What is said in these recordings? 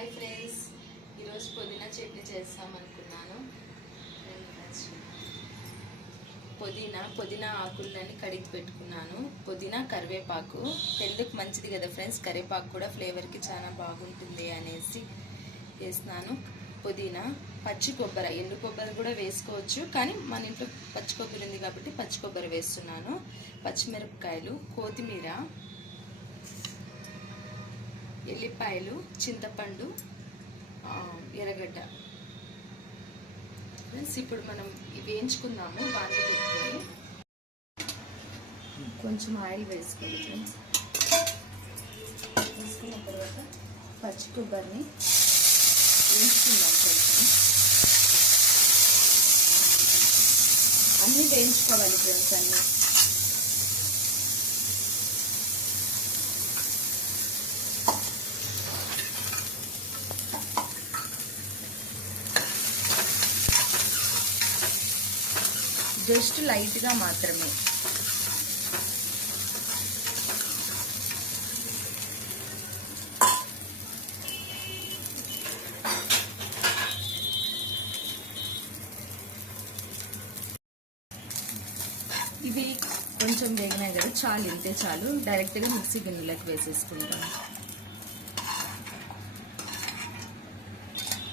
Hi friends. ఈరోజు పుదీనా చట్నీ చేస్తాం అనుకున్నాను పుదీనా పుదీనా ఆకులని కడిగి పెట్టుకున్నాను. పుదీనా కరివేపాకు. హెల్త్కి మంచిది కదా ఫ్రెండ్స్? కరివేపాకు కూడా ఫ్లేవర్కి చాలా బాగుంటుంది అనేసి వేస్తున్నాను. పుదీనా పచ్చి కొబ్బరి ఎండు కొబ్బరి కూడా వేసుకోవచ్చు. కానీ మన ఇంట్లో పచ్చి కొబ్బరి ఉంది కాబట్టి పచ్చి కొబ్బరి వేస్తున్నాను. పచ్చిమిరపకాయలు కొత్తిమీర ఎల్లిపాయలు చింతపండు ఎర్రగడ్డ. ఫ్రెండ్స్ ఇప్పుడు మనం వేయించుకుందాము బాగా పెట్టుకొని. కొంచెం ఆయిల్ వేసుకోండి ఫ్రెండ్స్ వేసుకున్న తర్వాత పచ్చి కొబ్బరిని వేయించుకుందాం కొంచెం అన్నీ వేయించుకోవాలి ఫ్రెండ్స్ అన్నీ. జస్ట్ లైట్గా మాత్రమే. ఇవి కొంచెం వేగినాయి కదా చాలు ఇంతే చాలు. డైరెక్ట్గా మిక్సీ గిన్నెలోకి వేసేసుకుంటాం.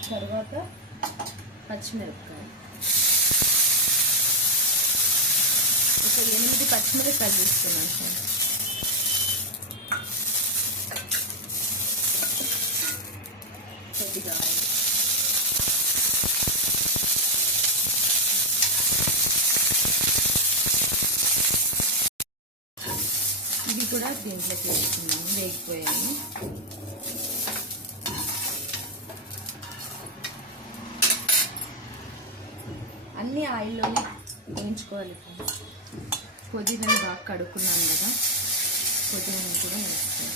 తర్వాత పచ్చిమిరపకాయ ఒక ఎనిమిది పచ్చిమిరపకాయలు తీసుకున్నాను సార్. కొద్దిగా ఇవి కూడా దీంట్లోకి వేసుకున్నాము లేకపోయాను అన్ని ఆయిల్లోనే వేయించుకోవాలి పుదీనాని బాగా కడుక్కున్నాను కదా పుదీనాని కూడా వేస్తాను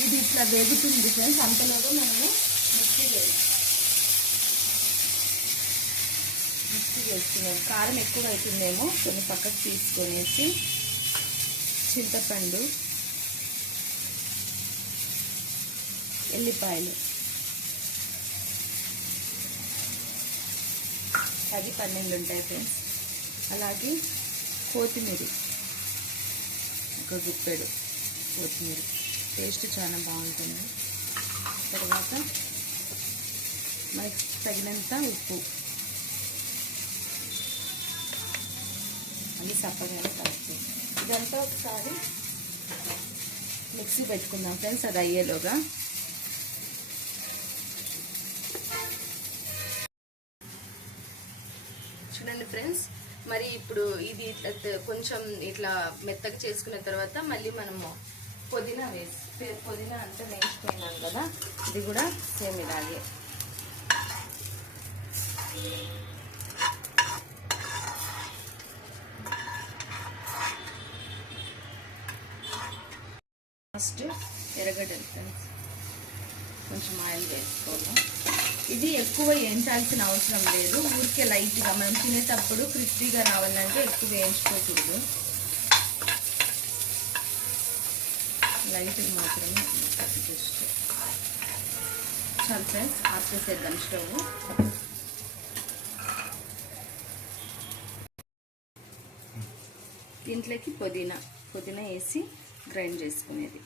ఇది ఇట్లా వేగుతుంది ఫ్రెండ్స్ అంతలోగా మనము మిక్సీ వేస్తాం మిక్సీ వేస్తున్నాం. కారం ఎక్కువ అవుతుందేమో కొన్ని పక్కకు తీసుకొనేసి చింతపండు ఎల్లిపాయలు. పది పన్నెండు ఉంటాయి ఫ్రెండ్స్ అలాగే కొత్తిమీర. ఒక గుప్పెడు కొత్తిమీర. టేస్ట్ చాలా బాగుంటుంది. తర్వాత మనకి తగినంత ఉప్పు. అన్ని సప్పగానే కలుపుతుంది ఇదంతా ఒకసారి మిక్సీ పెట్టుకుందాం ఫ్రెండ్స్ అది అయ్యేలోగా. చూడండి ఫ్రెండ్స్ మరి ఇప్పుడు ఇది ఇట్లా కొంచెం ఇట్లా మెత్తగా చేసుకున్న తర్వాత మళ్ళీ మనము పుదీనా వేసి పుదీనా అంతా వేయించుకున్నాం కదా ఇది కూడా సేమ్ ఇలాగే. ఫస్ట్ ఎర్రగడ్డలు ఫ్రెండ్స్. కొంచెం ఆయిల్ వేసుకోవాలి. ఇది ఎక్కువ వేయించాల్సిన అవసరం లేదు. ఊరికే లైట్గా మనం తినేటప్పుడు క్రిస్పీగా రావాలంటే ఎక్కువ వేయించుకోకూడదు. లైట్గా మాత్రమే జస్ట్ చాలు ఫ్రెండ్స్ ఆఫ్ చేసేద్దాం స్టవ్. దీంట్లోకి పుదీనా. పుదీనా వేసి గ్రైండ్ చేసుకునేది.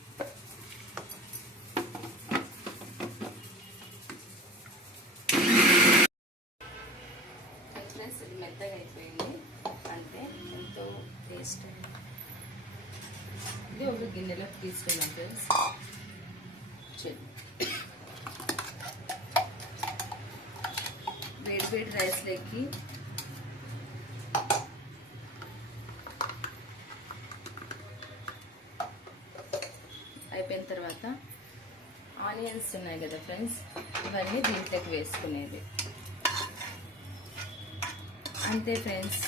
ఫ్రెండ్స్ ఇది మెత్తగా అయిపోయింది. అంటే ఎంతో టేస్ట్ ఇది ఒక గిన్నెలోకి తీసుకున్నాం ఫ్రెండ్స్. చట్నీ వేడి వేడి రైస్లోకి తర్వాత ఆనియన్స్ ఉన్నాయి కదా ఫ్రెండ్స్ ఇవన్నీ దీంట్లోకి వేసుకునేది. అంతే ఫ్రెండ్స్.